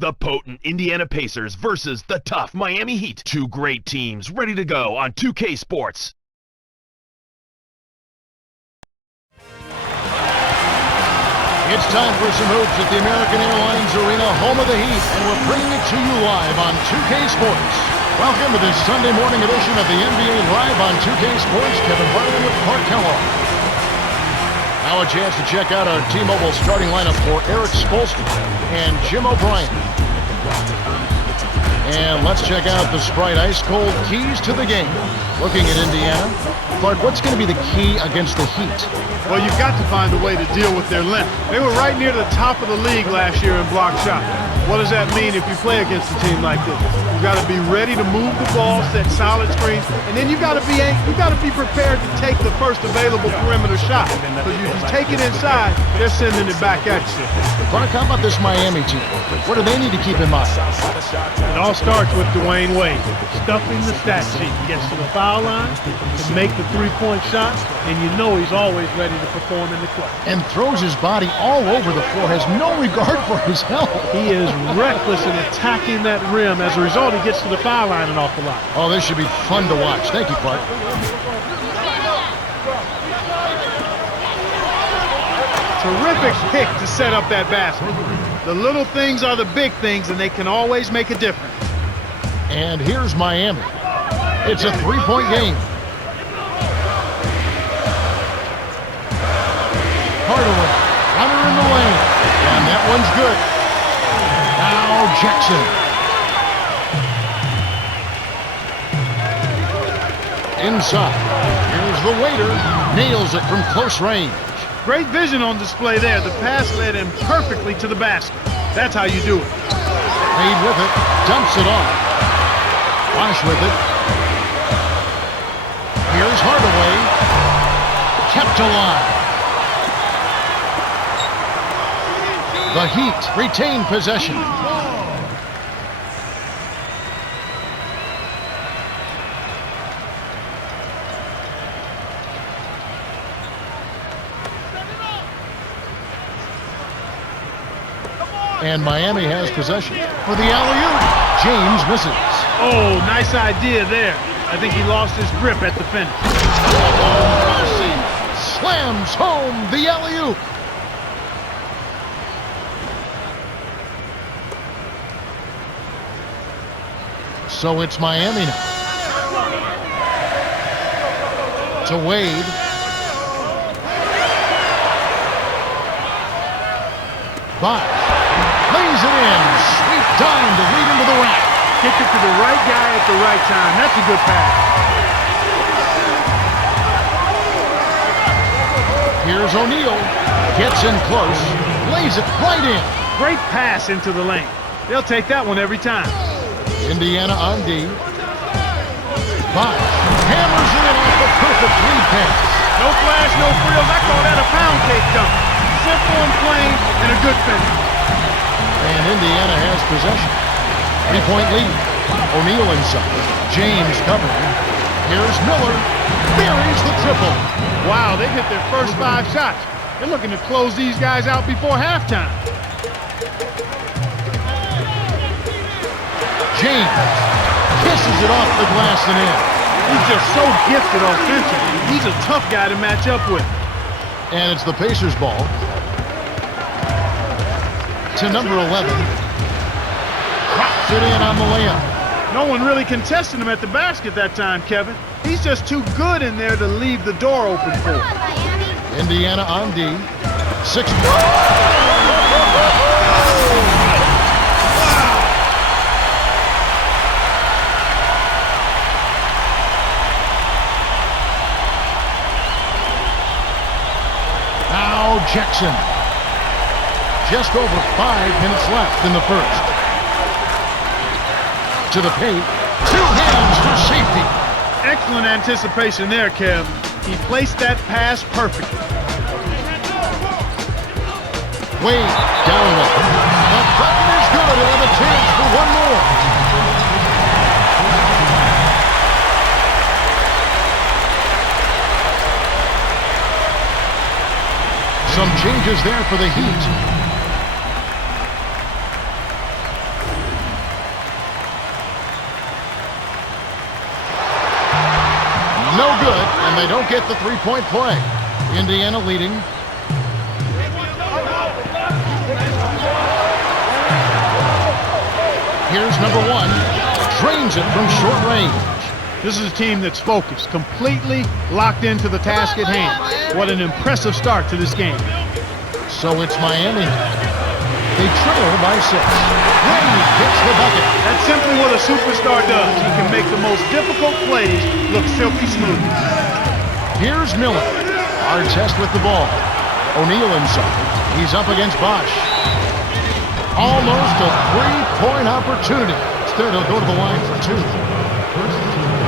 The potent Indiana Pacers versus the tough Miami Heat. Two great teams ready to go on 2K Sports. It's time for some hoops at the American Airlines Arena, home of the Heat, and we're bringing it to you live on 2K Sports. Welcome to this Sunday morning edition of the NBA Live on 2K Sports. Kevin Harlan with Clark Kellogg. Now a chance to check out our T-Mobile starting lineup for Eric Spoelstra and Jim O'Brien. And let's check out the Sprite Ice Cold keys to the game. Looking at Indiana, Clark, what's going to be the key against the Heat? Well, you've got to find a way to deal with their length. They were right near the top of the league last year in block shot. What does that mean if you play against a team like this? You've got to be ready to move the ball, set solid screens, and then you've got to be prepared to take the first available perimeter shot. Because you just take it inside, they're sending it back at you. Clark, how about this Miami team? What do they need to keep in mind? It all starts with Dwayne Wade, stuffing the stat sheet, gets to the foul line to make the three-point shot, and you know he's always ready to perform in the clutch. And throws his body all over the floor, has no regard for his health. He is reckless in attacking that rim. As a result, he gets to the foul line and off the line. Oh, this should be fun to watch. Thank you, Clark. Terrific pick to set up that basket. The little things are the big things, and they can always make a difference. And here's Miami. It's a three-point game. Hardaway, runner in the lane, and that one's good. Now Jackson. Inside, here's the waiter, nails it from close range. Great vision on display there. The pass led him perfectly to the basket. That's how you do it. Made with it, dumps it off. Flash with it. Here's Hardaway, kept alive. The Heat retain possession. And Miami has possession for the alley-oop. James misses. Oh, nice idea there. I think he lost his grip at the finish. Slams home the alley-oop. So it's Miami now. To Wade. Bosh lays it in. Sweet dime to lead into the rack. Get it to the right guy at the right time. That's a good pass. Here's O'Neal. Gets in close. Lays it right in. Great pass into the lane. They'll take that one every time. Indiana on D. Bosh hammers it in off the perfect lead pass. No flash, no frills. I call that a pound cake dunk. Simple and plain and a good finish. And Indiana has possession. 3-point lead. O'Neal inside. James covering. Here's Miller. Buries the triple. Wow, they hit their first 5 shots. They're looking to close these guys out before halftime. James kisses it off the glass and in. He's just so gifted offensively. He's a tough guy to match up with. And it's the Pacers ball. To number 11. Drops it in on the layup. No one really contested him at the basket that time, Kevin. He's just too good in there to leave the door open for him. Indiana on D. 6. Now Jackson. Just over 5 minutes left in the first. To the paint. 2 hands for safety. Excellent anticipation there, Kev. He placed that pass perfectly. Wade down low. The button is good. He'll have a chance for one more. Some changes there for the Heat. No good, and they don't get the three-point play. Indiana leading. Here's number one. Drains it from short range. This is a team that's focused, completely locked into the task at hand. What an impressive start to this game. So it's Miami. They trail by 6. Wade gets the bucket. That's simply what a superstar does. He can make the most difficult plays look silky smooth. Here's Miller. Hard test with the ball. O'Neal inside. He's up against Bosch. Almost a three-point opportunity. Instead, he'll go to the line for 2.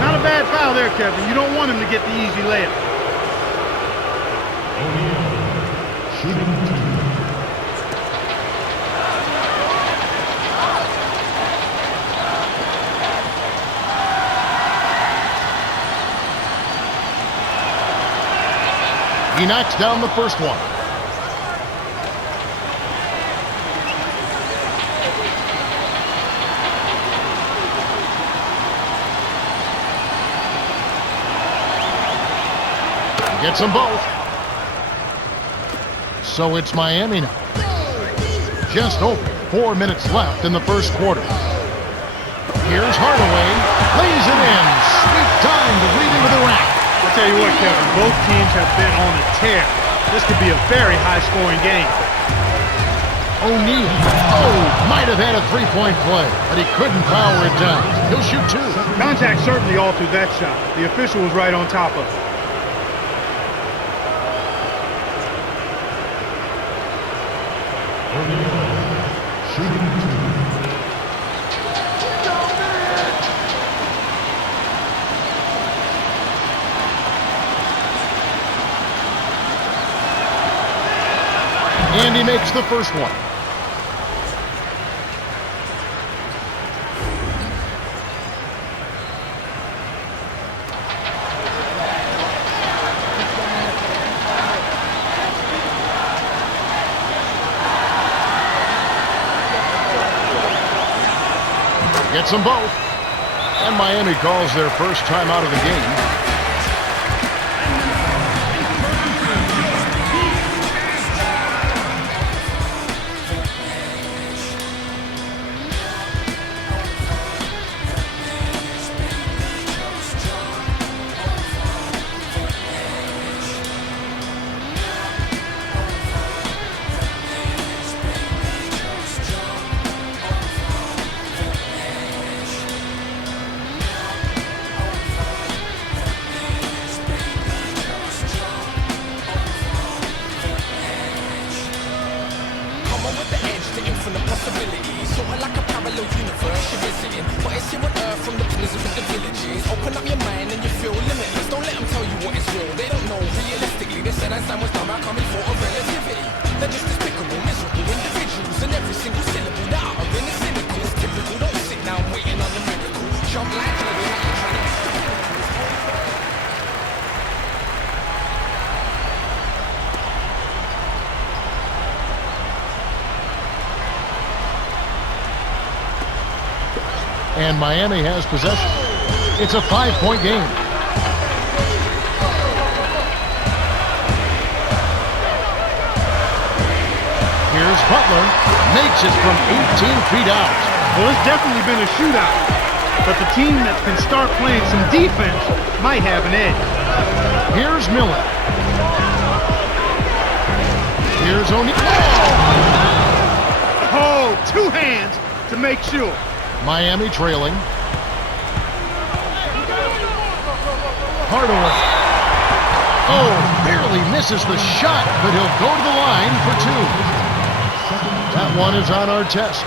Not a bad foul there, Kevin. You don't want him to get the easy layup. He knocks down the first one. Gets them both. So it's Miami now. Just over 4 minutes left in the first quarter. Here's Hardaway. Lays it in. Sweet time to lead into the rack. I'll tell you what, Kevin, both teams have been on a tear. This could be a very high-scoring game. O'Neal. Oh, might have had a three-point play, but he couldn't power it down. He'll shoot 2. Contact certainly altered that shot. The official was right on top of it. And he makes the first one. Gets them both. And Miami calls their first time out of the game. And Miami has possession. It's a 5-point game. Here's Butler. Makes it from 18 feet out. Well, it's definitely been a shootout. But the team that can start playing some defense might have an edge. Here's Miller. Here's O'Neal. Oh, 2 hands to make sure. Miami trailing. Hardaway. Oh, barely misses the shot, but he'll go to the line for 2. That one is on our test.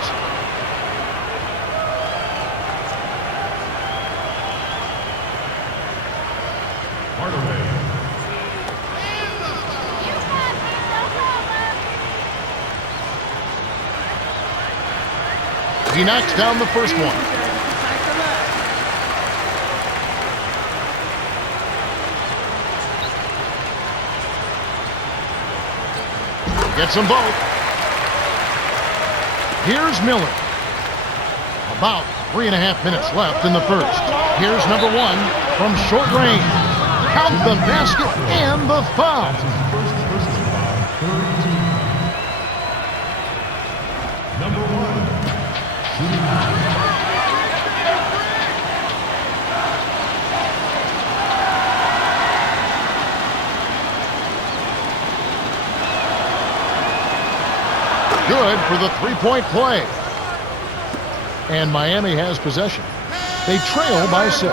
Hardaway. He knocks down the first one. Gets them both. Here's Miller. About 3.5 minutes left in the first. Here's number one from short range. Count the basket and the foul. Good for the three-point play. And Miami has possession. They trail by 6.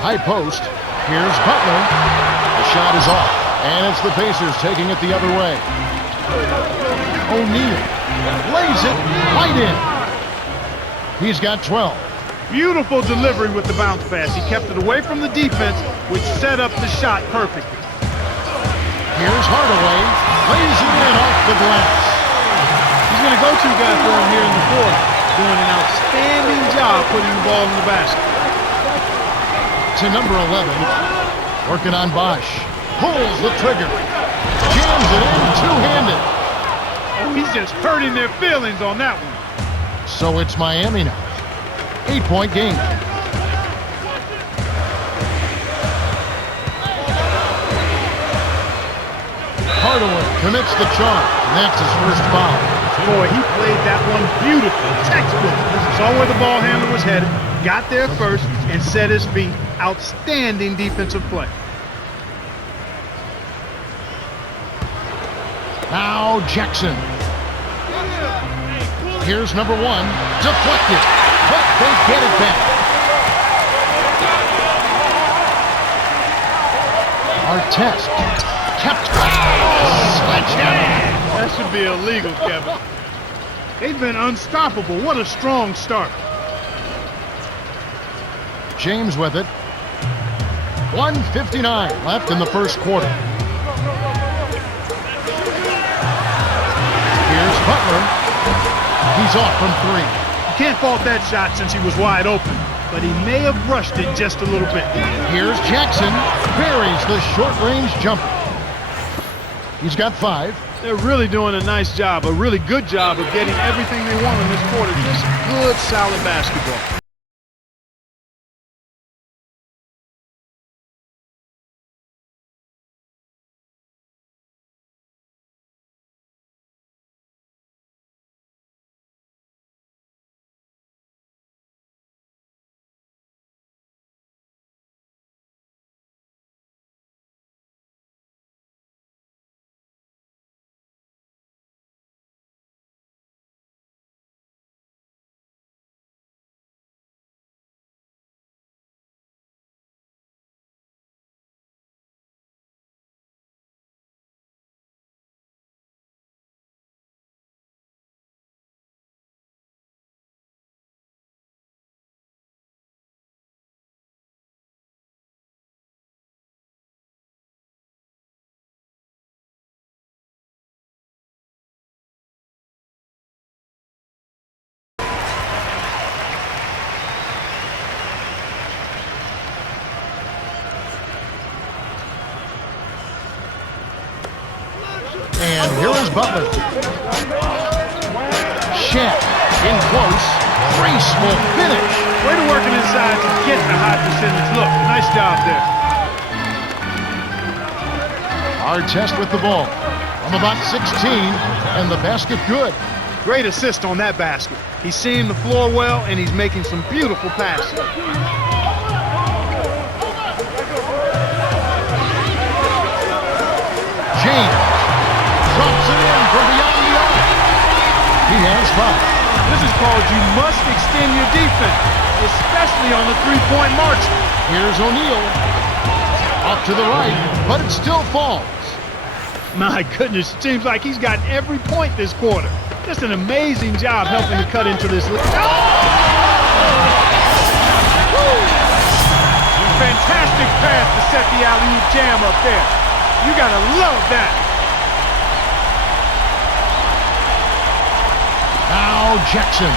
High post. Here's Butler. The shot is off. And it's the Pacers taking it the other way. O'Neal lays it right in. He's got 12. Beautiful delivery with the bounce pass. He kept it away from the defense, which set up the shot perfectly. Here's Hardaway. Lays it in off the glass. He's going to go to guy for him here in the fourth. Doing an outstanding job putting the ball in the basket. To number 11. Working on Bosch. Pulls the trigger. Jams it in two-handed. Oh, he's just hurting their feelings on that one. So it's Miami now. 8-point game. Hardaway commits the charge. That's his first foul. Boy, he played that one beautiful. Textbook. Saw where the ball handler was headed, got there first, and set his feet. Outstanding defensive play. Now Jackson. Here's number 1. Deflected. But they get it back. Artest kept. Sledgehammer. That should be illegal, Kevin. They've been unstoppable. What a strong start. James with it. 1:59 left in the first quarter. Here's Butler. He's off from 3. You can't fault that shot since he was wide open, but he may have rushed it just a little bit. Here's Jackson. Buries the short-range jumper. He's got 5. They're really doing a nice job, a really good job of getting everything they want in this quarter. Just good, solid basketball. And here is Butler. Shaq in close. Graceful finish. Way to working inside to get the high percentage look. Nice job there. Artest with the ball. From about 16, and the basket good. Great assist on that basket. He's seeing the floor well, and he's making some beautiful passes. James drops it in from beyond the arc. He has 5. This is called you must extend your defense, especially on the three-point march. Here's O'Neal. Off to the right, but it still falls. My goodness, it seems like he's gotten every point this quarter. Just an amazing job helping to cut into this lead. Fantastic pass to set the alley-oop jam up there. You gotta love that. Now Jackson.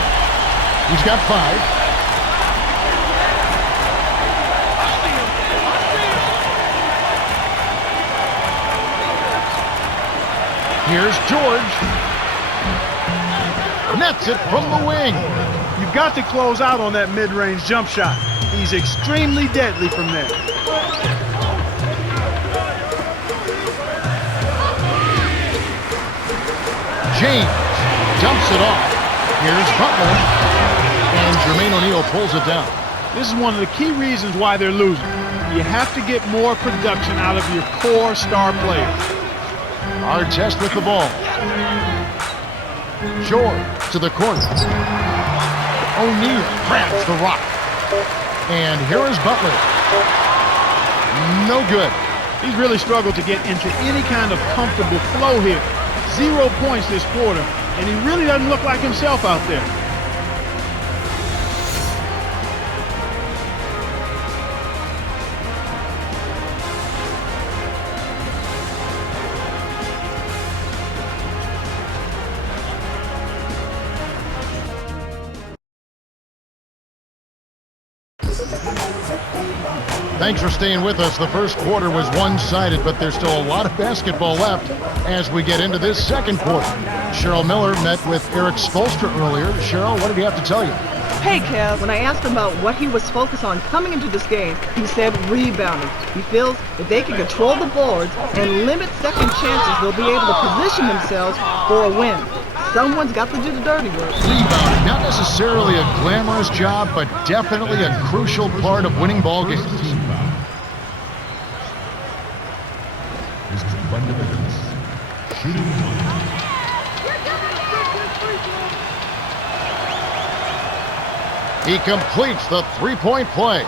He's got 5. Here's George. Nets it from the wing. You've got to close out on that mid-range jump shot. He's extremely deadly from there. James dumps it off. Here's Butler. And Jermaine O'Neal pulls it down. This is one of the key reasons why they're losing. You have to get more production out of your core star players. Artest with the ball. George to the corner. O'Neal grabs the rock. And here is Butler. No good. He's really struggled to get into any kind of comfortable flow here. 0 points this quarter, and he really doesn't look like himself out there. Thanks for staying with us. The first quarter was one-sided, but there's still a lot of basketball left as we get into this second quarter. Cheryl Miller met with Eric Spoelstra earlier. Cheryl, what did he have to tell you? Hey, Kev, when I asked him about what he was focused on coming into this game, he said rebounding. He feels if they can control the boards and limit second chances, they'll be able to position themselves for a win. Someone's got to do the dirty work. Rebounding, not necessarily a glamorous job, but definitely a crucial part of winning ball games. He completes the three-point play.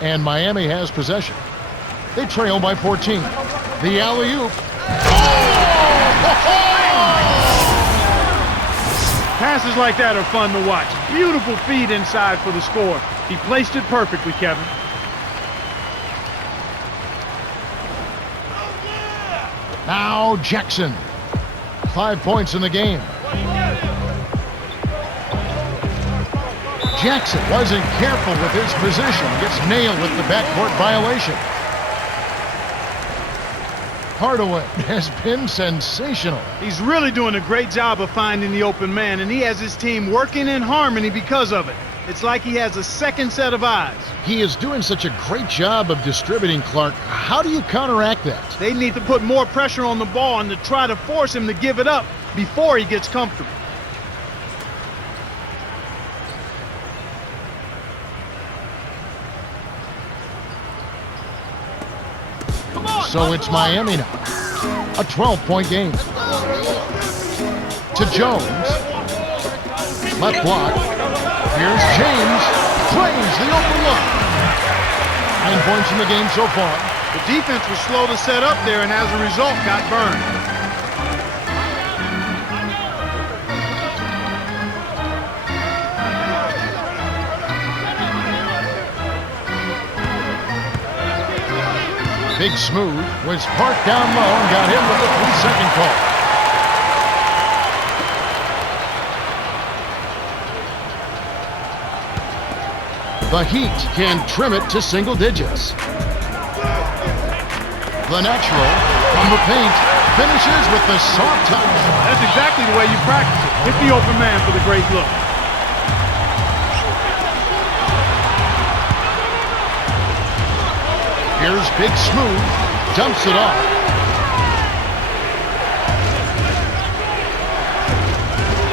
And Miami has possession. They trail by 14. The alley-oop. Passes like that are fun to watch. Beautiful feed inside for the score. He placed it perfectly, Kevin. Now Jackson. 5 points in the game. Jackson wasn't careful with his position. Gets nailed with the backcourt violation. Hardaway has been sensational. He's really doing a great job of finding the open man, and he has his team working in harmony because of it. It's like he has a second set of eyes. He is doing such a great job of distributing, Clark. How do you counteract that? They need to put more pressure on the ball and to try to force him to give it up before he gets comfortable. So it's Miami now. A 12-point game. To Jones. Left block. Here's James. Plays the open look. 9 points in the game so far. The defense was slow to set up there and as a result got burned. Big Smooth was parked down low and got him with the 3-second call. The Heat can trim it to single digits. The natural from the paint finishes with the soft touch. That's exactly the way you practice it. Hit the open man for the great look. Here's Big Smooth, dumps it off.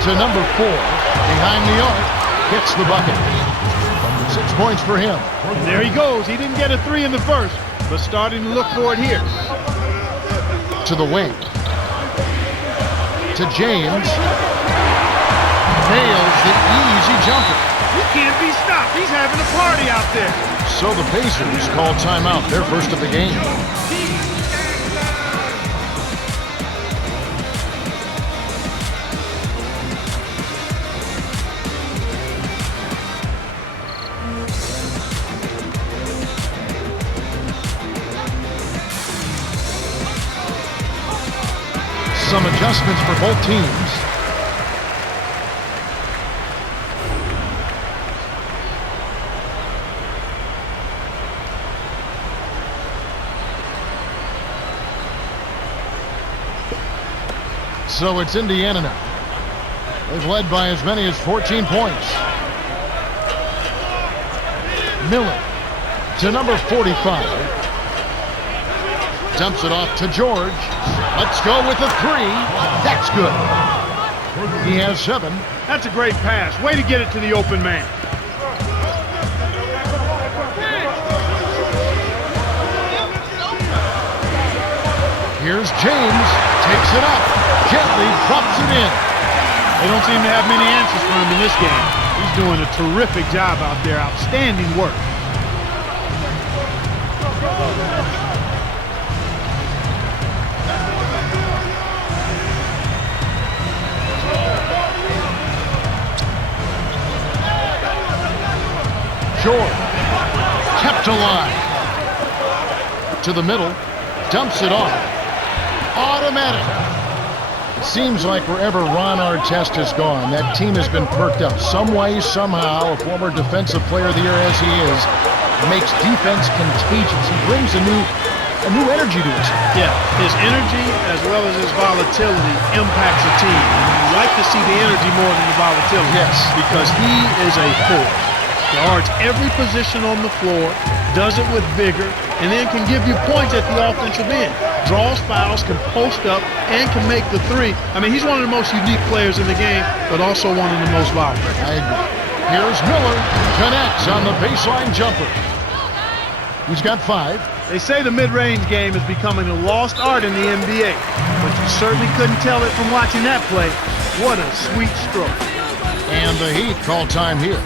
To number 4, behind the arc, gets the bucket. 6 points for him. There he goes. He didn't get a 3 in the first, but starting to look for it here. To the wing. To James. Nails the easy jumper. He can't be stopped. He's having a party out there. So the Pacers call timeout, their first of the game. Some adjustments for both teams. So it's Indiana now. They've led by as many as 14 points. Miller to number 45. Dumps it off to George. Let's go with a three. That's good. He has 7. That's a great pass. Way to get it to the open man. Here's James. Takes it up. Gently drops it in. They don't seem to have many answers for him in this game. He's doing a terrific job out there. Outstanding work. George kept alive. To the middle. Dumps it off. Automatic. It seems like wherever Ron Artest has gone, that team has been perked up. Some way, somehow, a former defensive player of the year as he is, makes defense contagious. He brings a new energy to his team. Yeah, his energy as well as his volatility impacts a team. You like to see the energy more than the volatility. Yes. Because he is a force. Guards every position on the floor, does it with vigor, and then can give you points at the offensive end. Draws fouls, can post up, and can make the three. I mean, he's one of the most unique players in the game, but also one of the most volatile. I agree. Here's Miller. Connects on the baseline jumper. He's got 5. They say the mid-range game is becoming a lost art in the NBA, but you certainly couldn't tell it from watching that play. What a sweet stroke. And the Heat call time here.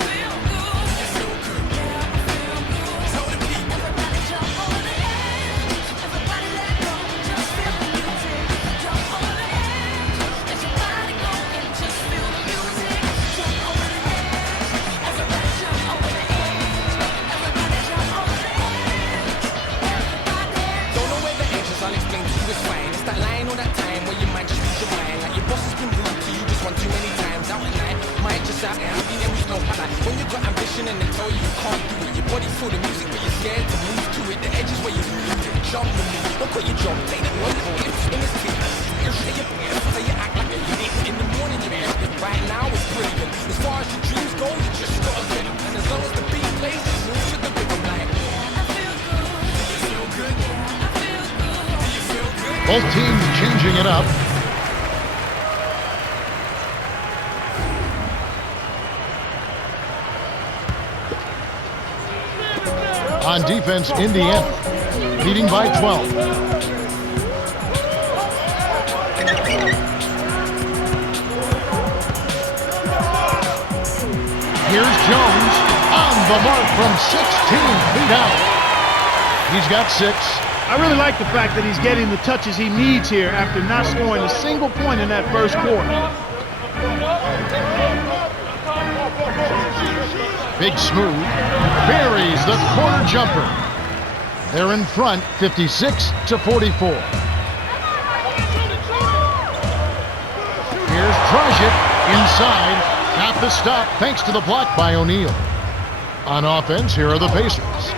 Both teams changing it up. On defense, Indiana leading by 12. Here's Jones on the mark from 16 feet out. He's got 6. I really like the fact that he's getting the touches he needs here after not scoring a single point in that first quarter. Big Smooth buries the corner jumper. They're in front, 56-44. Here's Dragic inside. Got the stop thanks to the block by O'Neal. On offense, here are the Pacers.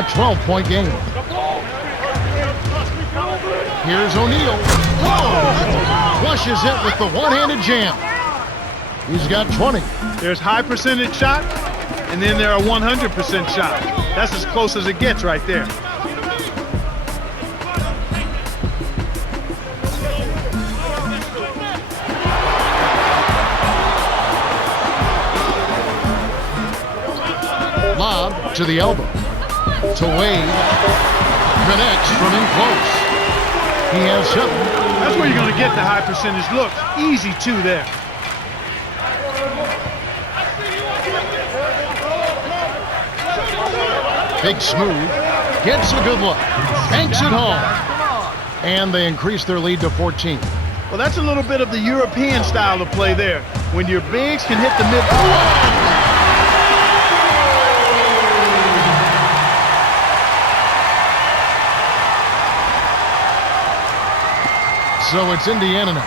A 12-point game. Here's O'Neal. Whoa! Flushes it with the one-handed jam. He's got 20. There's high percentage shots, and then there are 100% shots. That's as close as it gets right there. Lob to the elbow. To Wade. Connects from in close. He has 7. That's where you're going to get the high percentage looks. Easy 2 there. Big Smooth gets a good look. Banks it home. And they increase their lead to 14. Well, that's a little bit of the European style of play there. When your bigs can hit the mid. So it's Indiana now.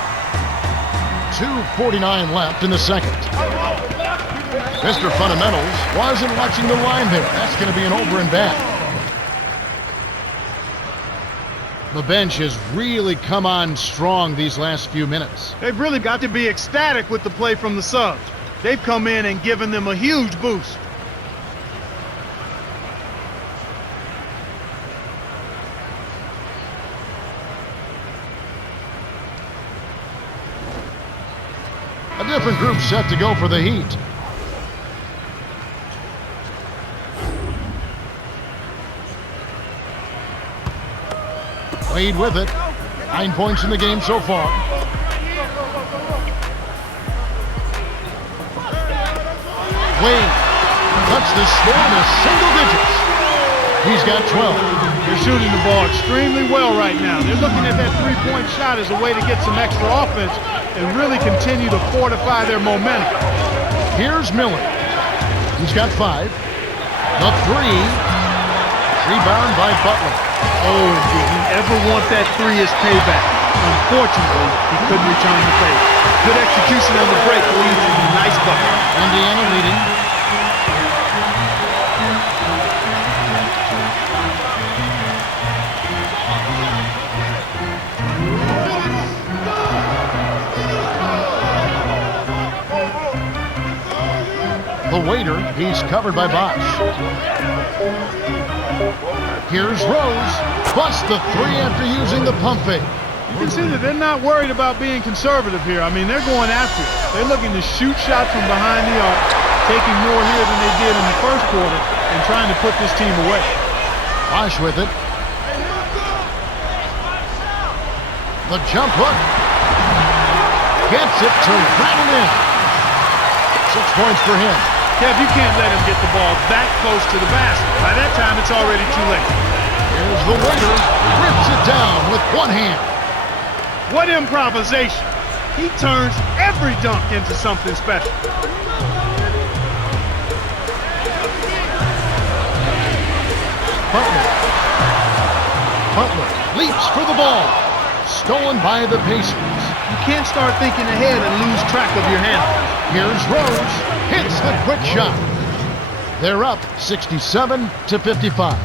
2:49 left in the second. Mr. Fundamentals wasn't watching the line there. That's going to be an over and back. The bench has really come on strong these last few minutes. They've really got to be ecstatic with the play from the subs. They've come in and given them a huge boost. A different group set to go for the Heat. Wade with it. 9 points in the game so far. Wade cuts the score to single digits. He's got 12. They're shooting the ball extremely well right now. They're looking at that three-point shot as a way to get some extra offense and really continue to fortify their momentum. Here's Miller. He's got 5. The 3. Rebound by Butler. Oh, and did he ever want that three as payback? Unfortunately, he couldn't return the favor. Good execution on the break leads to a nice bucket. Indiana leading. The waiter, he's covered by Bosch. Here's Rose, busts the 3 after using the pump fake. You can see that they're not worried about being conservative here. I mean, they're going after it. They're looking to shoot shots from behind the arc, taking more here than they did in the first quarter, and trying to put this team away. Bosch with it. The jump hook. Gets it to rattle in. 6 points for him. Kev, you can't let him get the ball that close to the basket. By that time, it's already too late. Here's the waiter. Rips it down with one hand. What improvisation. He turns every dunk into something special. Butler leaps for the ball. Stolen by the Pacers. You can't start thinking ahead and lose track of your handles. Here's Rose. Hits the quick shot. They're up 67-55.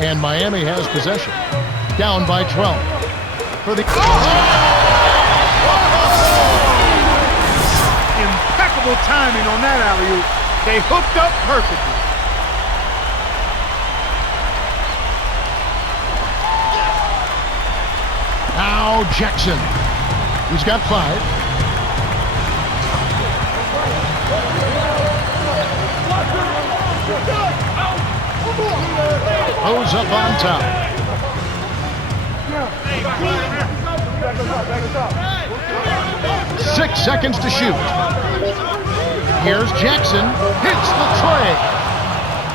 And Miami has possession. Down by 12. For the... Impeccable timing on that alley-oop. They hooked up perfectly. Now Jackson. He's got 5. Rose up on top. 6 seconds to shoot. Here's Jackson. Hits the tray.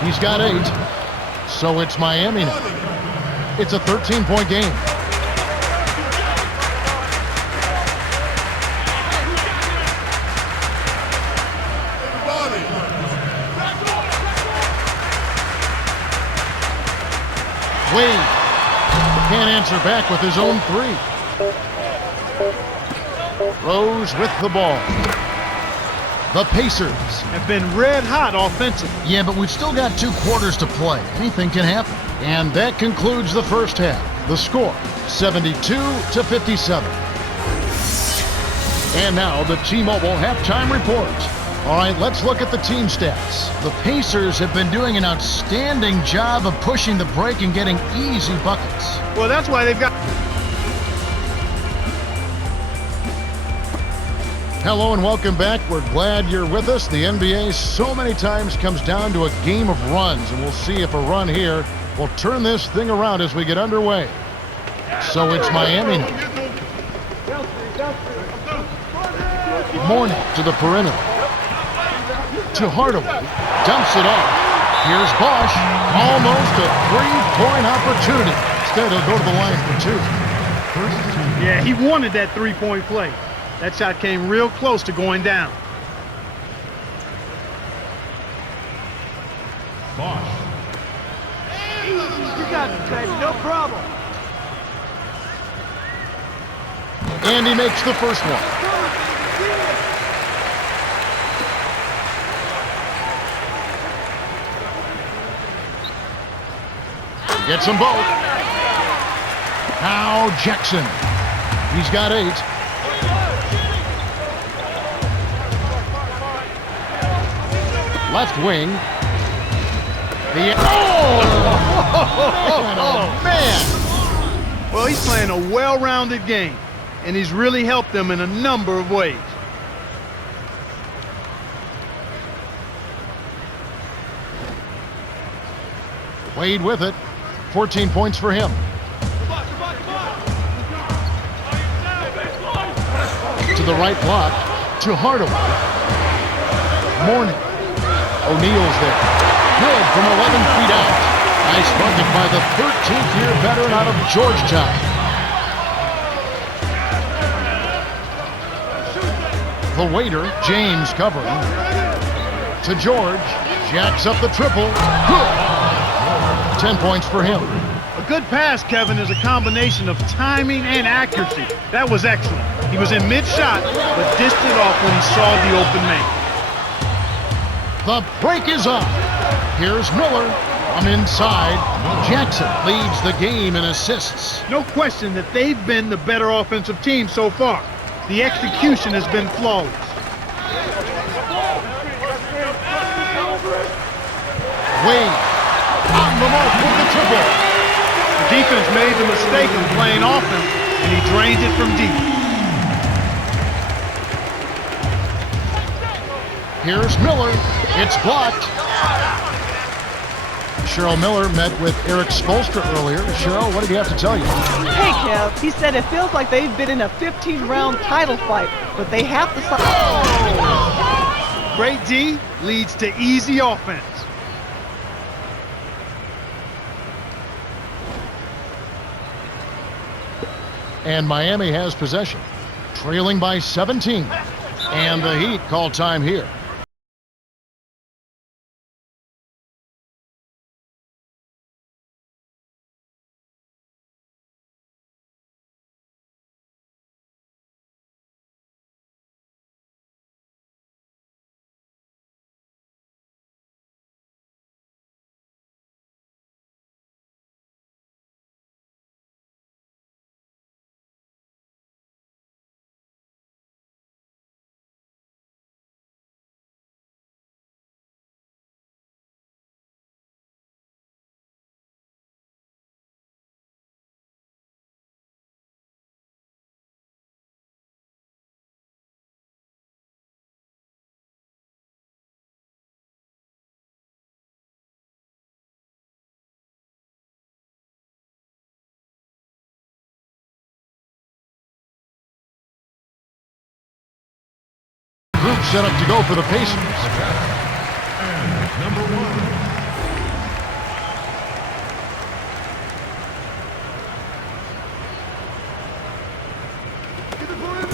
He's got 8. So it's Miami now. It's a 13-point game. Wade can't answer back with his own 3. Rose with the ball. The Pacers have been red hot offensively. Yeah, but we've still got 2 quarters to play. Anything can happen. And that concludes the first half. The score, 72-57. And now the T-Mobile halftime report. All right, let's look at the team stats. The Pacers have been doing an outstanding job of pushing the break and getting easy buckets. Well, that's why they've got... Hello and welcome back. We're glad you're with us. The NBA so many times comes down to a game of runs, and we'll see if a run here will turn this thing around as we get underway. So it's Miami now. Mourning to the perimeter. To Hardaway, dumps it off. Here's Bosch, almost a 3-point opportunity. Instead, he'll go to the line for 2. Yeah, he wanted that 3-point play. That shot came real close to going down. Bosch. You got it, baby, no problem. And he makes the first one. Gets them both. Now Jackson. He's got 8. Left wing. Oh, man! Well, he's playing a well-rounded game, and he's really helped them in a number of ways. Wade with it. 14 points for him. To the right block. To Hardaway. Morning. O'Neal's there. Good from 11 feet out. Nice bucket by the 13th-year veteran out of Georgetown. The waiter, James covering. To George. Jacks up the triple. Good. 10 points for him. A good pass, Kevin, is a combination of timing and accuracy. That was excellent. He was in mid-shot, but dished it off when he saw the open man. The break is up. Here's Miller. From inside, Jackson leads the game in assists. No question that they've been the better offensive team so far. The execution has been flawless. Wade on the mark with the triple. The defense made the mistake of playing offense, and he drained it from deep. Here's Miller. It's blocked. Cheryl Miller met with Eric Spoelstra earlier. Cheryl, what did he have to tell you? Hey, Kev, he said it feels like they've been in a 15-round title fight, but they have to stop. Great D leads to easy offense. And Miami has possession, trailing by 17. And the Heat call time here. Group set up to go for the Pacers. And number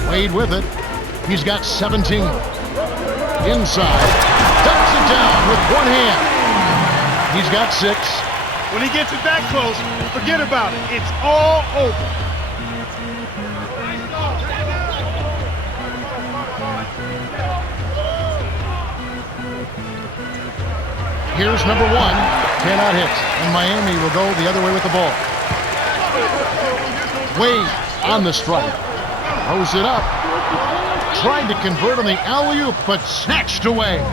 1. Wade with it. He's got 17. Inside. Dumps it down with one hand. He's got 6. When he gets it that close, forget about it. It's all over. Here's number 1. Cannot hit. And Miami will go the other way with the ball. Wade on the strike. Throws it up. Tried to convert on the alley-oop, but snatched away.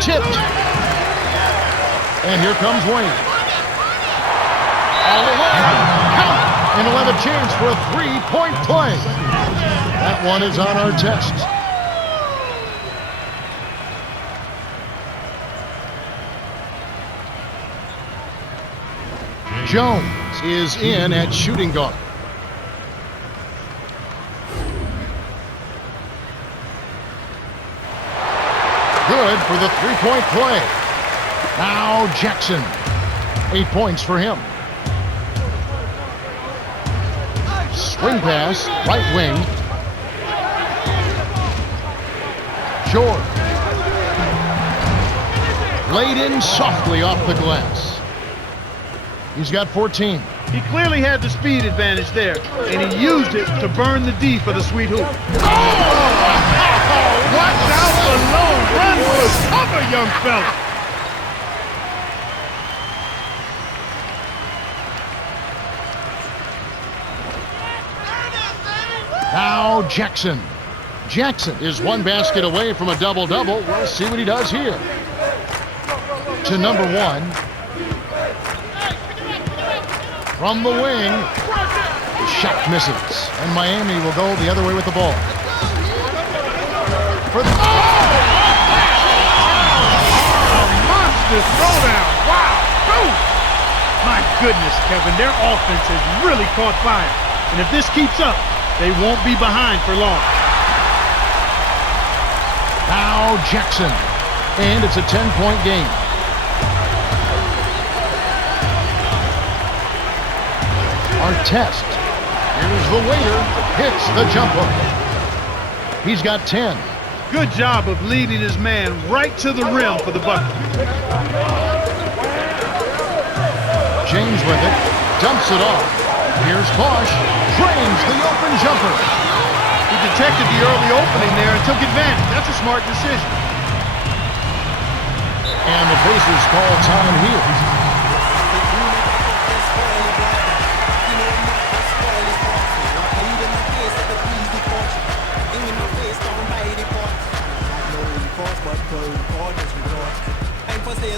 Tipped. And here comes Wayne. All the way. Count. And he'll have a chance for a 3-point play. That one is on our test. Jones is in at shooting guard. Good for the 3-point play. Now Jackson. 8 points for him. Swing pass, right wing. George. Laid in softly off the glass. He's got 14. He clearly had the speed advantage there, and he used it to burn the D for the sweet hoop. Oh! Watch out below. Run for cover, young fella. Now Jackson. Jackson is one basket away from a double-double. We'll see what he does here. To number 1. From the wing. The shot misses. And Miami will go the other way with the ball. For the... Monster throwdown. Wow. Boom. My goodness, Kevin. Their offense has really caught fire. And if this keeps up, they won't be behind for long. Now Jackson. And it's a 10-point game. Our test. Here's the waiter. Hits the jumper. He's got 10. Good job of leading his man right to the rim for the bucket. James with it. Dumps it off. Here's Bosch. Drains the open jumper. He detected the early opening there and took advantage. That's a smart decision. And the Pacers call time here.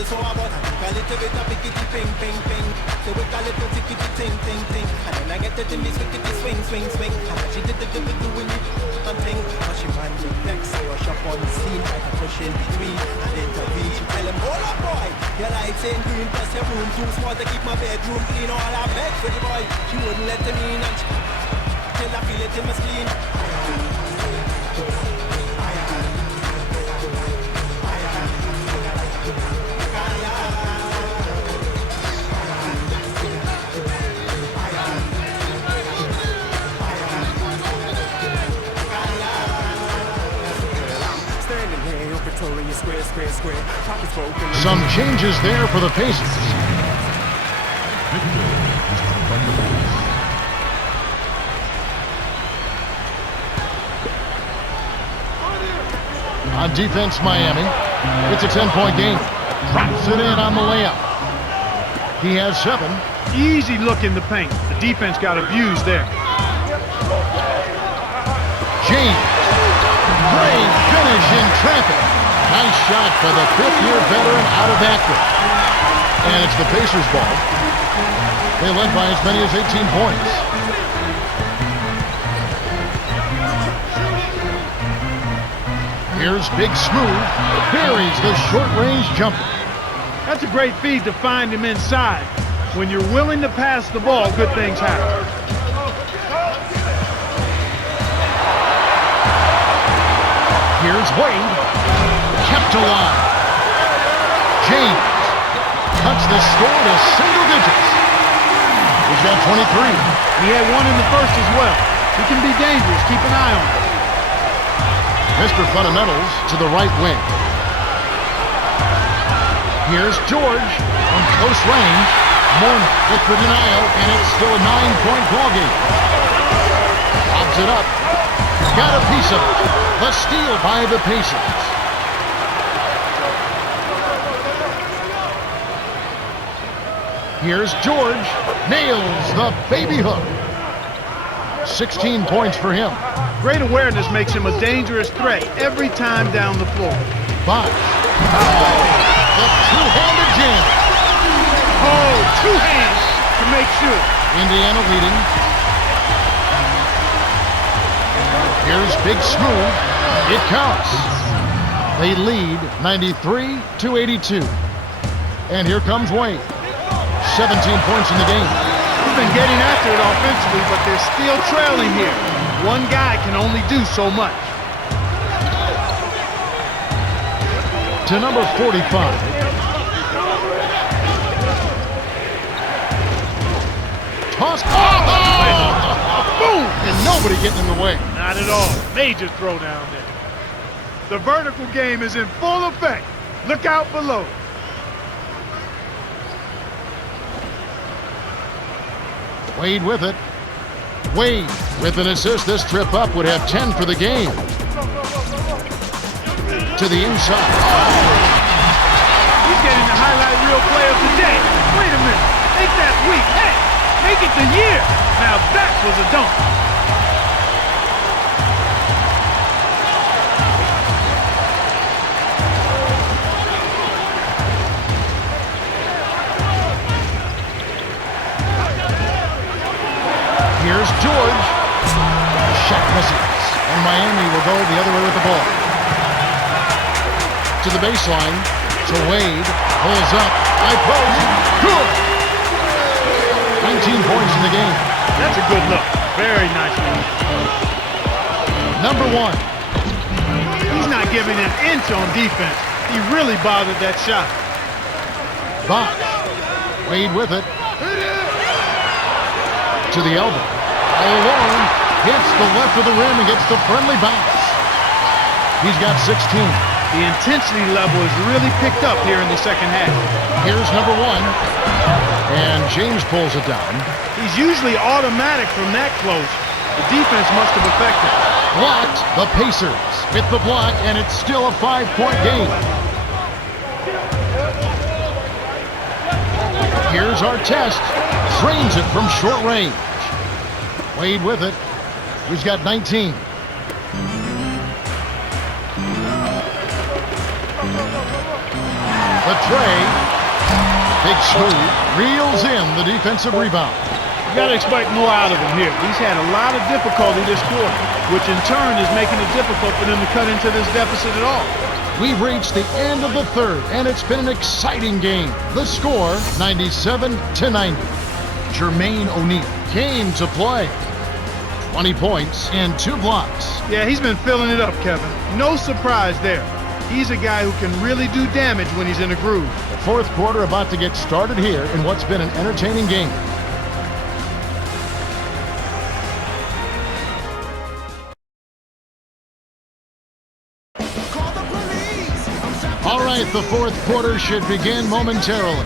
So I bought a little bit of pickety ping ping ping. So we call it a tickety ting ting ting. And then I get the Jimmy's wickety swing swing swing. And she did the doing it something. But she ran with next. I rush up on the scene, try to push in between and intervene. She tell him, hold up boy, your lights ain't green, plus your room too small to keep my bedroom clean. All I beg for the boy, she wouldn't let him in and till I feel it in my spleen. Some changes there for the Pacers. On defense, Miami. It's a 10-point game. Drops it in on the layup. He has 7. Easy look in the paint. The defense got abused there. James. Great finish in traffic. Nice shot for the 5th-year veteran out of Akron. And it's the Pacers' ball. They led by as many as 18 points. Here's Big Smooth. Buries the short-range jumper. That's a great feed to find him inside. When you're willing to pass the ball, good things happen. Here's Wade. Kept alive. James cuts the score to single digits. He's got 23. He had one in the first as well. He can be dangerous. Keep an eye on him. Mr. Fundamentals to the right wing. Here's George from close range. Morning with the denial, and it's still a 9-point ballgame. Lobs it up. Got a piece of it. The steal by the Pacers. Here's George. Nails the baby hook. 16 points for him. Great awareness makes him a dangerous threat every time down the floor. Bosch. The two-handed jam. Oh, 2 hands to make sure. Indiana leading. Here's Big Smooth. It counts. They lead 93-82. And here comes Wade. 17 points in the game. He's been getting after it offensively, but they're still trailing here. One guy can only do so much. To number 45. Toss. Oh! Boom! And nobody getting in the way. Not at all. Major throwdown there. The vertical game is in full effect. Look out below. Wade with it. Wade with an assist. This trip up would have 10 for the game. To the inside. He's getting the highlight reel play of the day. Wait a minute. Make that week. Hey, make it the year. Now that was a dunk. Miami will go the other way with the ball. To the baseline, to Wade, pulls up, high post, good! 19 points in the game. That's a good look. Very nice look. Number 1. He's not giving an inch on defense. He really bothered that shot. Bosch. Wade with it. To the elbow. All alone. Hits the left of the rim and gets the friendly bounce. He's got 16. The intensity level is really picked up here in the second half. Here's number 1. And James pulls it down. He's usually automatic from that close. The defense must have affected. Blocked. The Pacers with the block, and it's still a 5-point game. Here's our test. Drains it from short range. Wade with it. He's got 19. The tray. Big smooth. Reels in the defensive rebound. You got to expect more out of him here. He's had a lot of difficulty this quarter, which in turn is making it difficult for them to cut into this deficit at all. We've reached the end of the third, and it's been an exciting game. The score, 97-90. Jermaine O'Neal came to play. 20 points and 2 blocks. Yeah, he's been filling it up, Kevin. No surprise there. He's a guy who can really do damage when he's in a groove. The fourth quarter about to get started here in what's been an entertaining game. All right, the fourth quarter should begin momentarily.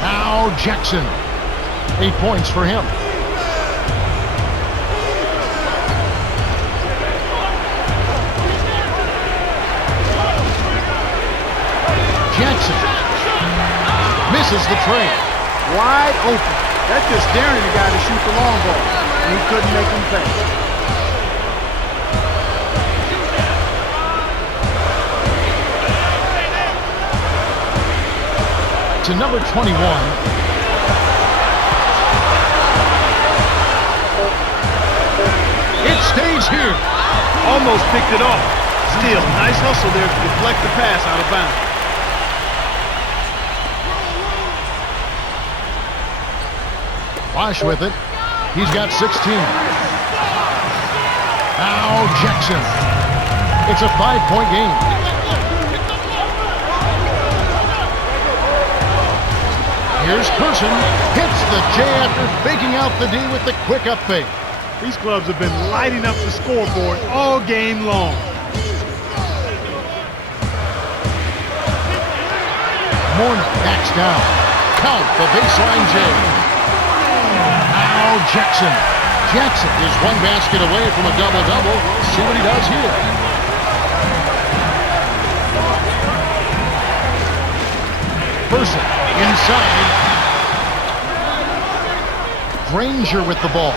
Now Jackson. 8 points for him. Jackson misses the tray. Wide open. That's just daring the guy to shoot the long ball. And he couldn't make him pay. To number 21. It stays here. Almost picked it off. Still, nice hustle there to deflect the pass out of bounds. Bosch with it. He's got 16. Now Jackson. It's a 5-point game. Here's Person. Hits the J after faking out the D with the quick up fake. These clubs have been lighting up the scoreboard all game long. Warner backs down. Count the baseline J. Now Jackson. Jackson is one basket away from a double-double. See what he does here. Person inside. Granger with the ball.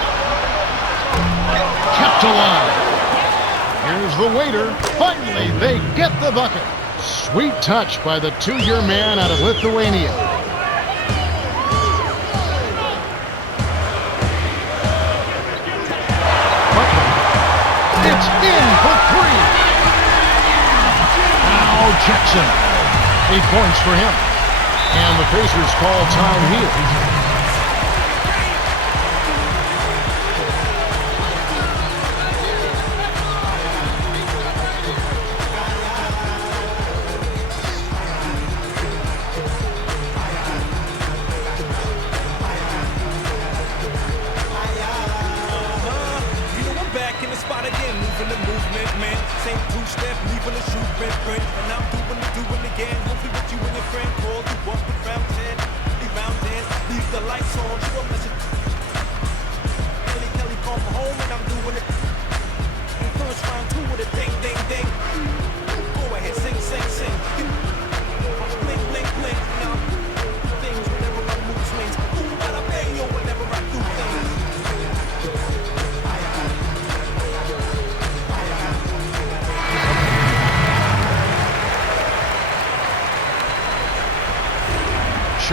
Kept alive. Here's the waiter. Finally, they get the bucket. Sweet touch by the 2-year man out of Lithuania. It's in for 3. Now Jackson. 8 points for him. And the Pacers call time here.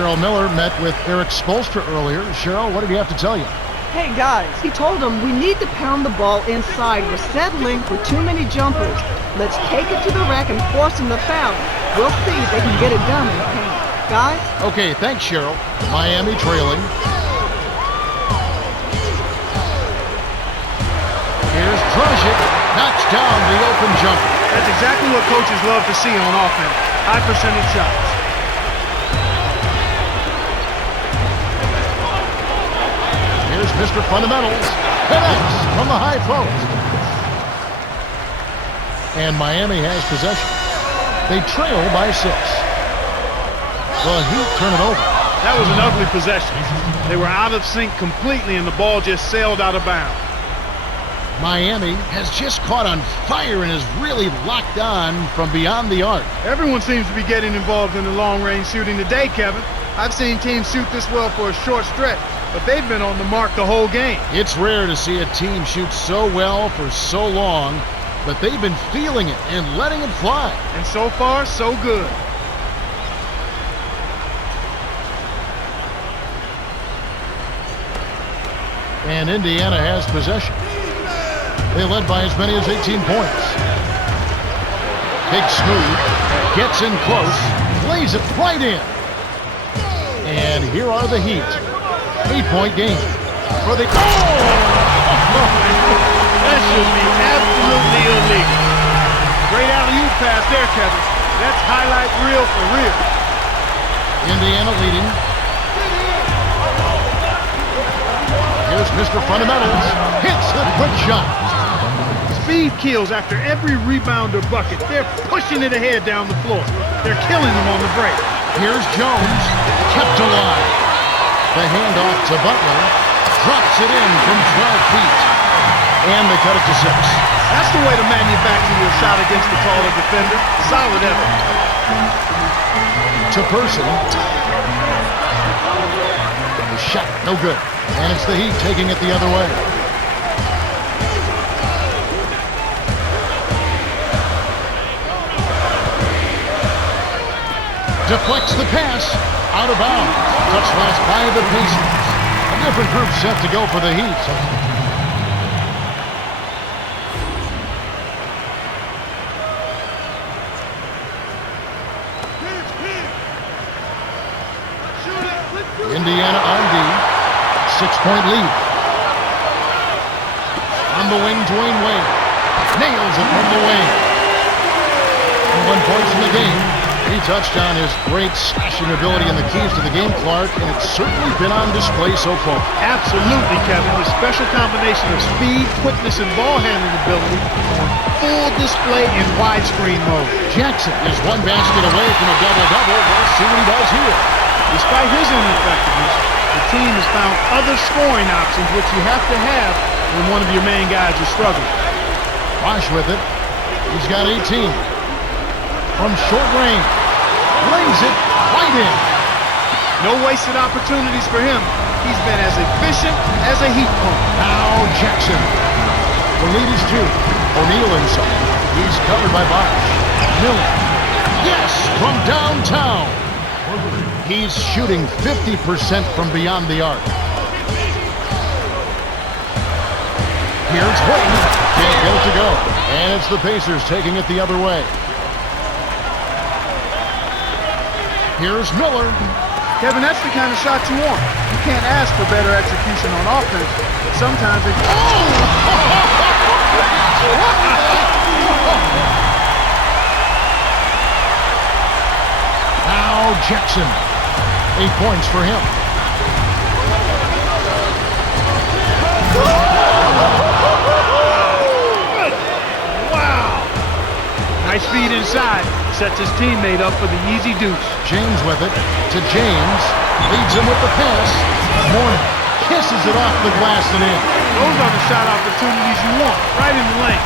Cheryl Miller met with Eric Spoelstra earlier. Cheryl, what did he have to tell you? Hey guys, he told them we need to pound the ball inside. We're settling for too many jumpers. Let's take it to the rack and force them to foul. We'll see if they can get it done in the paint. Guys? Okay, thanks, Cheryl. Miami trailing. Here's Dragic. Knocks down the open jumper. That's exactly what coaches love to see on offense. High percentage shots. Here's Mr. Fundamentals. Connects from the high post. And Miami has possession. They trail by 6. The Heat turn it over. That was an ugly possession. They were out of sync completely, and the ball just sailed out of bounds. Miami has just caught on fire and is really locked on from beyond the arc. Everyone seems to be getting involved in the long-range shooting today, Kevin. I've seen teams shoot this well for a short stretch, but they've been on the mark the whole game. It's rare to see a team shoot so well for so long, but they've been feeling it and letting it fly. And so far, so good. And Indiana has possession. They led by as many as 18 points. Big Smooth gets in close, lays it right in. And here are the Heat. 8-point game. For the That should be absolutely illegal. Great alley-oop pass there, Kevin. That's highlight reel for real. Indiana leading. Here's Mr. Fundamentals. Hits the quick shot. Speed kills after every rebound or bucket. They're pushing it ahead down the floor. They're killing them on the break. Here's Jones. Kept alive. The handoff to Butler. Drops it in from 12 feet. And they cut it to 6. That's the way to manufacture your shot against the taller defender. Solid effort. To Person. The shot, no good. And it's the Heat taking it the other way. Deflects the pass. Out of bounds. Touch last by the Pacers. A different group set to go for the Heat. Indiana on D. 6-point lead. On the wing, Dwayne Wade. Nails it from the wing. 1 point in the game. He touched on his great slashing ability and the keys to the game, Clark, and it's certainly been on display so far. Absolutely, Kevin. The special combination of speed, quickness, and ball handling ability on full display in widescreen mode. Jackson is 1 basket away from a double-double. We'll see what he does here. Despite his ineffectiveness, the team has found other scoring options, which you have to have when one of your main guys is struggling. Bosch with it. He's got 18. From short range. Lays it right in. No wasted opportunities for him. He's been as efficient as a heat pump. Now Jackson. The lead is 2. O'Neal inside. He's covered by Bosch. Miller. Yes, from downtown. He's shooting 50% from beyond the arc. Here's Wade. Can't get it to go. And it's the Pacers taking it the other way. Here's Miller. Kevin, that's the kind of shot you want. You can't ask for better execution on offense, but sometimes it... Now Jackson. 8 points for him. Wow! Nice feed inside. Sets his teammate up for the easy deuce. James with it to James. Leads him with the pass. Mourning kisses it off the glass and in. Those are the shot opportunities you want, right in the lane.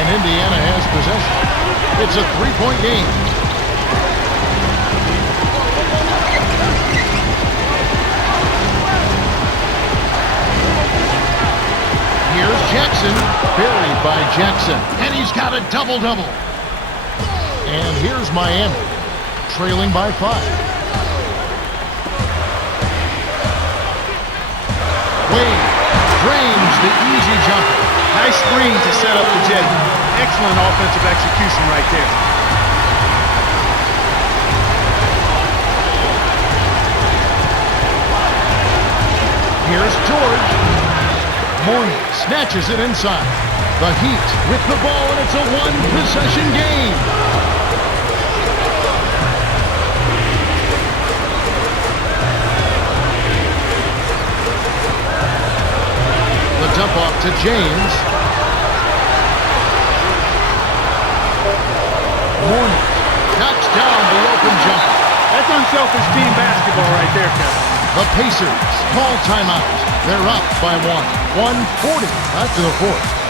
And Indiana has possession. It's a 3-point game. Here's Jackson. Buried by Jackson. And he's got a double-double. And here's Miami, trailing by 5. Nice screen to set up the Jet. Excellent offensive execution right there. Here's George. Mourning snatches it inside. The Heat with the ball, and it's a one-possession game. The dump off to James. Mourning knocks down the open jumper. That's unselfish team basketball right there, Kevin. The Pacers call timeout. They're up by 1:40 after the fourth.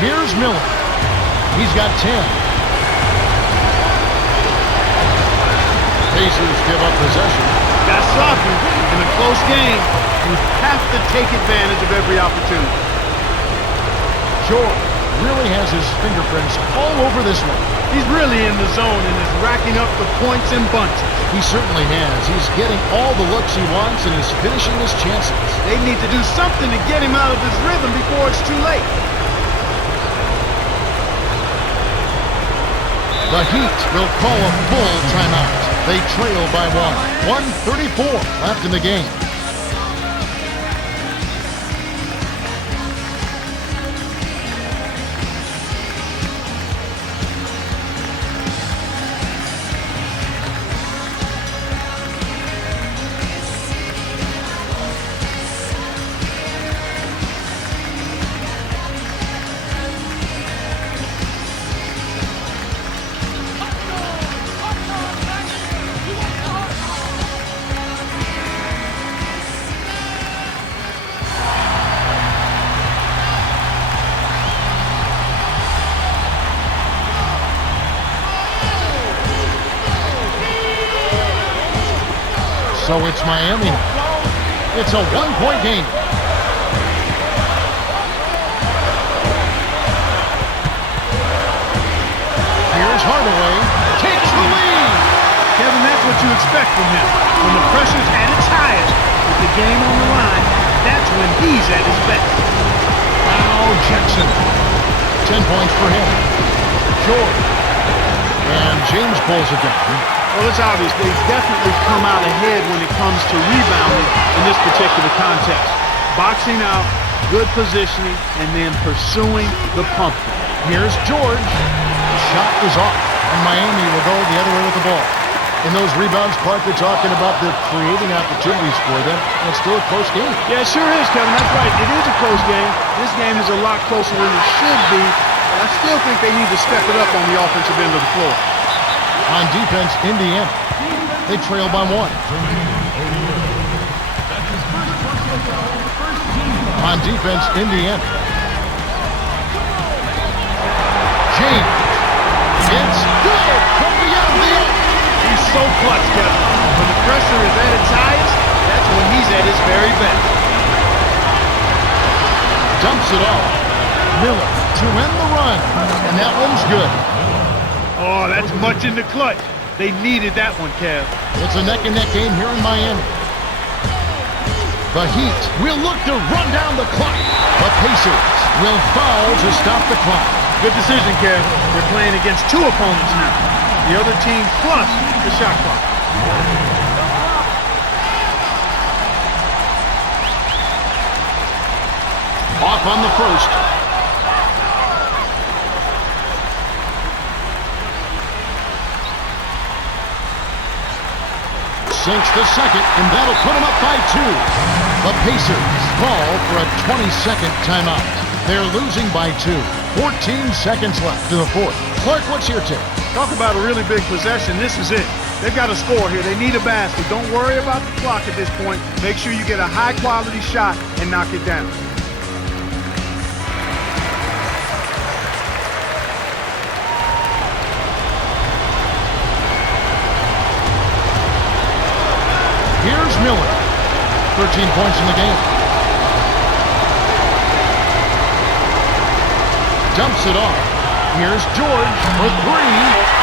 Here's Miller. He's got 10. Pacers give up possession. Got sloppy in a close game. You have to take advantage of every opportunity. George really has his fingerprints all over this one. He's really in the zone and is racking up the points in bunches. He certainly has. He's getting all the looks he wants and is finishing his chances. They need to do something to get him out of his rhythm before it's too late. The Heat will call a full timeout. They trail by 1:34 left in the game. So it's Miami. It's a one-point game. Here's Hardaway. Takes the lead. Kevin, that's what you expect from him. When the pressure's at its highest, with the game on the line, that's when he's at his best. Now Jackson. 10 points for him. George. And James pulls it down. Well, it's obvious they've definitely come out ahead when it comes to rebounding in this particular contest. Boxing out, good positioning, and then pursuing the pump. Here's George. The shot is off, and Miami will go the other way with the ball. In those rebounds, Clark, they're talking about the creating opportunities for them. And it's still a close game. Yeah, it sure is, Kevin. That's right. It is a close game. This game is a lot closer than it should be. But I still think they need to step it up on the offensive end of the floor. On defense, Indiana. They trail by 1. On defense, Indiana. James. It's good from beyond the arc. He's so clutch, Kevin. When the pressure is at its highest, that's when he's at his very best. Dumps it off. Miller to end the run. And that one's good. Oh, that's much in the clutch. They needed that one, Kev. It's a neck-and-neck game here in Miami. The Heat will look to run down the clock. The Pacers will foul to stop the clock. Good decision, Kev. They're playing against 2 opponents now. The other team plus the shot clock. Off on the first. sinks the second, and that'll put them up by 2. The Pacers call for a 20-second timeout. They're losing by 2. 14 seconds left in the fourth. Clark, what's your take? Talk about a really big possession. This is it. They've got to score here. They need a basket. Don't worry about the clock at this point. Make sure you get a high-quality shot and knock it down. Here's Miller. 13 points in the game. Dumps it off. Here's George for 3.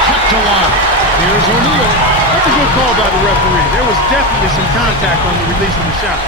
Kept alive. Here's O'Neal. That's a good call by the referee. There was definitely some contact on the release of the shot.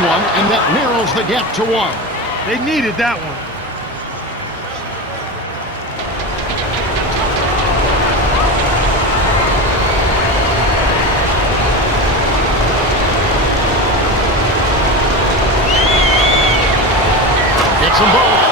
One, and that narrows the gap to 1. They needed that one. Gets them both.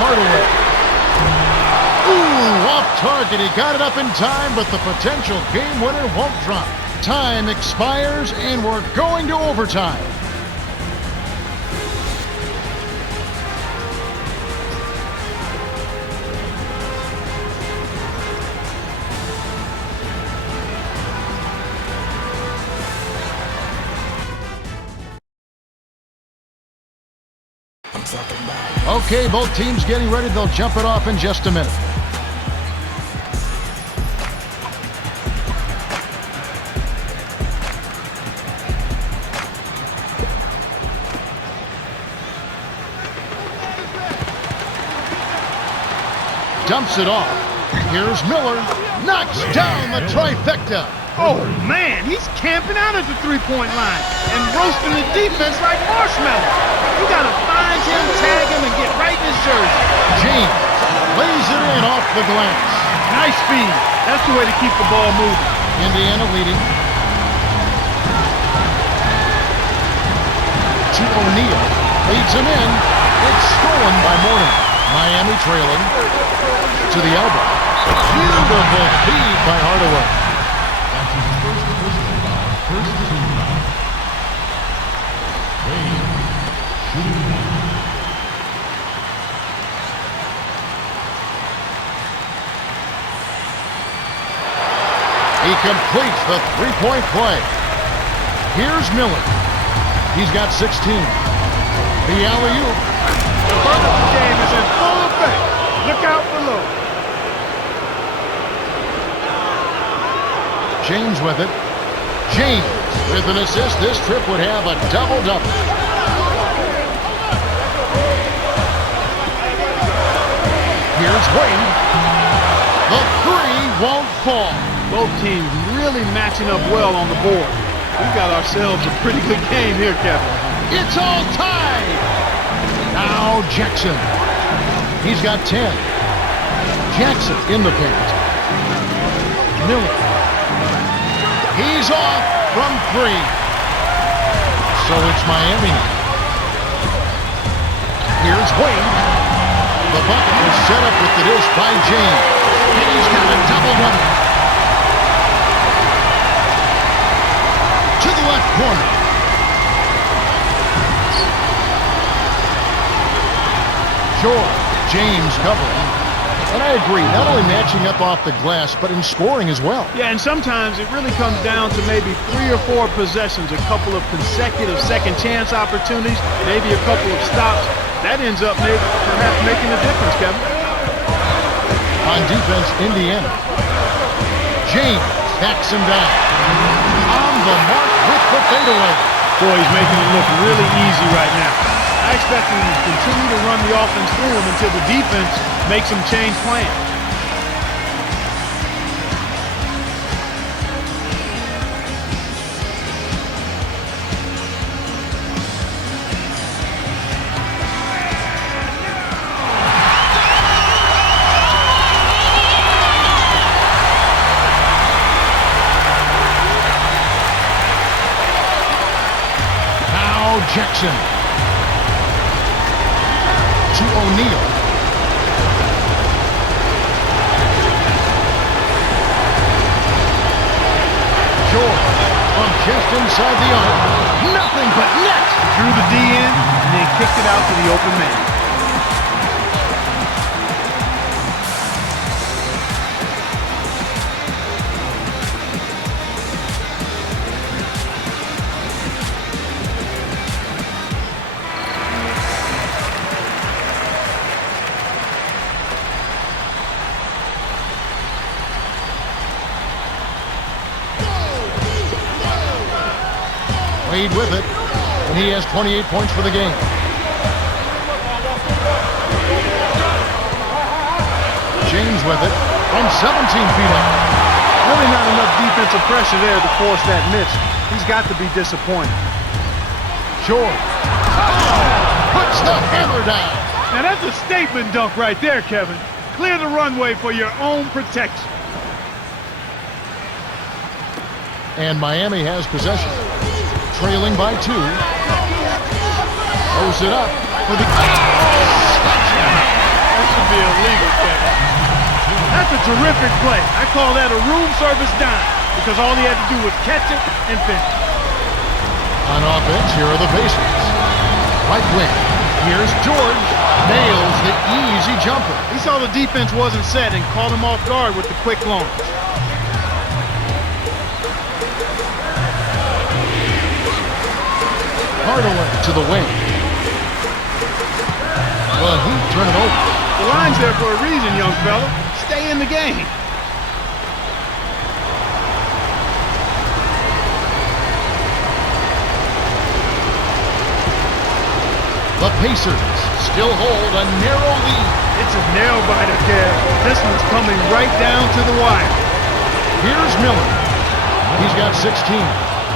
Hardaway. Ooh, off target. He got it up in time, but the potential game winner won't drop. Time expires, and we're going to overtime. Okay, both teams getting ready. They'll jump it off in just a minute. Dumps it off. Here's Miller. Knocks down the trifecta. Oh, man, he's camping out at the three-point line and roasting the defense like marshmallow. You got to find him, tag him, and get right in his jersey. James lays it in off the glass. Nice speed. That's the way to keep the ball moving. Indiana leading. To O'Neal. Leads him in. It's stolen by Morton. Miami trailing. To the elbow. Beautiful feed by Hardaway. That's his first personal foul. First team foul. Wade, shooting one. He completes the three-point play. Here's Miller. He's got 16. The alley-oop. The vertical game is in full effect. Look out below. James with it. James with an assist. This trip would have a double-double. Here's Wade. The three won't fall. Both teams really matching up well on the board. We've got ourselves a pretty good game here, Kevin. It's all tied. Now Jackson. He's got 10. Jackson in the paint. Miller. He's off from 3. So it's Miami. Here's Wade. The bucket was set up with the dish by James. And he's got a double-double. To the left corner. George, James covering. And I agree, not only matching up off the glass, but in scoring as well. Yeah, and sometimes it really comes down to maybe 3 or 4 possessions, a couple of consecutive second chance opportunities, maybe a couple of stops. That ends up perhaps making a difference, Kevin. On defense, Indiana. James backs him down. On the mark with the fadeaway. Boy, he's making it look really easy right now. I expect him to continue to run the offense through him until the defense makes him change plans. Jackson to O'Neal. George from just inside the arc. Nothing but net. Drew the D in and then kicked it out to the open man. Wade with it, and he has 28 points for the game. James with it from 17 feet out. Really not enough defensive pressure there to force that miss. He's got to be disappointed. George puts the hammer down. Now that's a statement dunk right there, Kevin. Clear the runway for your own protection. And Miami has possession. Trailing by 2. Throws it up for the... That should be illegal, Kevin. That's a terrific play. I call that a room service dime because all he had to do was catch it and finish. On offense, here are the Pacers. Right wing. Here's George. Nails the easy jumper. He saw the defense wasn't set and caught him off guard with the quick launch. Hardaway to the wing. Well, he turned it over. The line's there for a reason, young fella. Stay in the game. The Pacers still hold a narrow lead. It's a nail-biter, Kev. This one's coming right down to the wire. Here's Miller. He's got 16.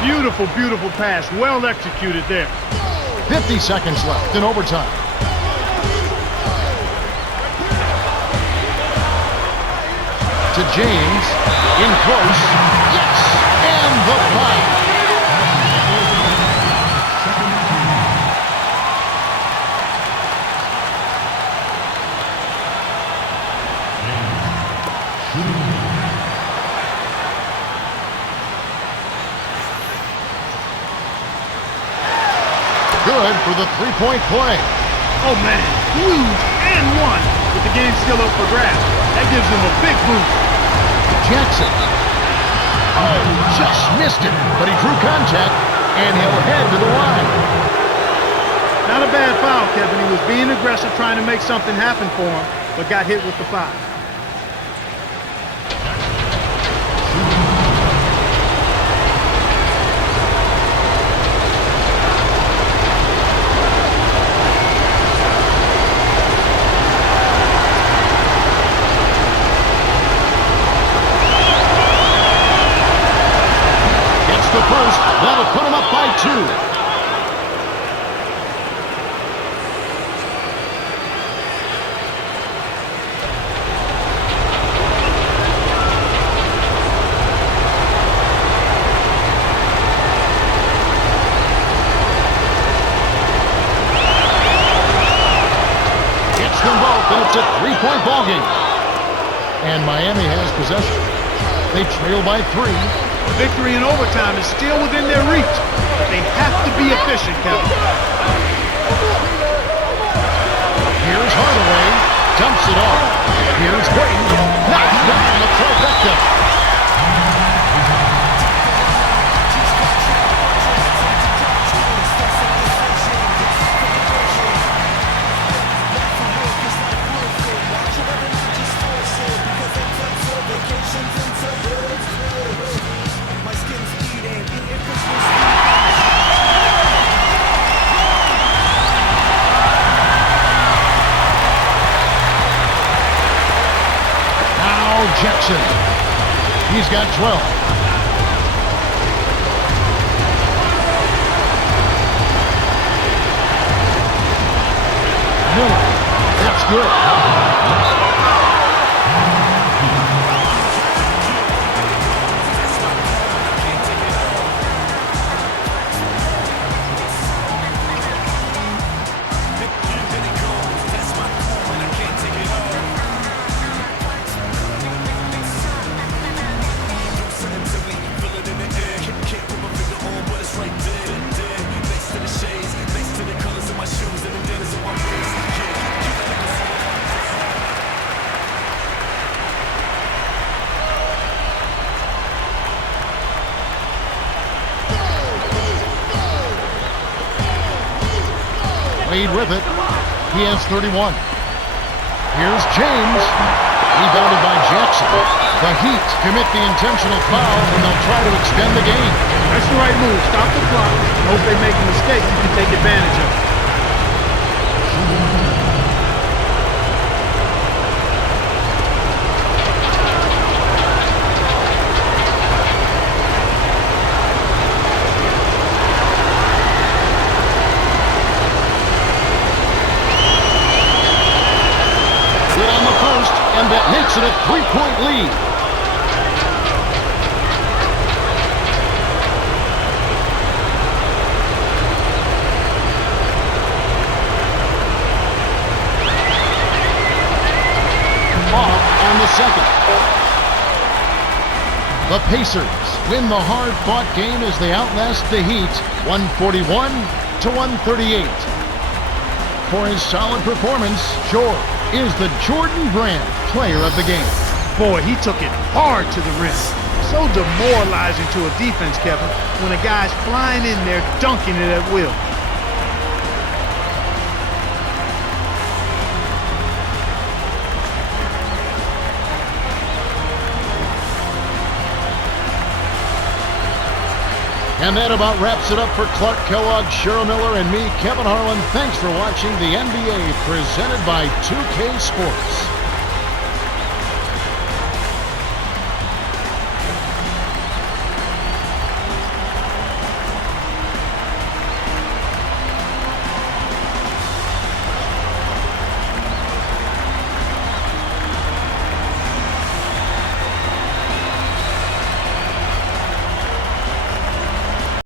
Beautiful, beautiful pass. Well executed there. 50 seconds left in overtime. To James. In close. Yes! And the foul. Good for the three-point play. Oh, man. Huge and one. With the game still up for grabs. That gives them a big boost. Jackson. Oh, just missed it. But he drew contact, and he'll head to the line. Not a bad foul, Kevin. He was being aggressive, trying to make something happen for him, but got hit with the foul. The post, that'll put him up by 2. Gets them both, and it's a three-point ball game. And Miami has possession. They trail by 3. Victory in overtime is still within their reach, but they have to be efficient, Kevin. Here's Hardaway, dumps it off. Here's Wade, knocks down the trifecta. Jackson. He's got 12. Miller. That's good. Wade with it. He has 31. Here's James. Rebounded by Jackson. The Heat commit the intentional foul, and they'll try to extend the game. That's the right move. Stop the clock. Hope they make a mistake you can take advantage of it. And that makes it a 3-point lead. Off on the second. The Pacers win the hard-fought game as they outlast the Heat 141-138. For his solid performance, George is the Jordan Brand Player of the game. Boy, he took it hard to the rim. So demoralizing to a defense, Kevin, when a guy's flying in there, dunking it at will. And that about wraps it up for Clark Kellogg, Cheryl Miller, and me, Kevin Harlan. Thanks for watching the NBA presented by 2K Sports.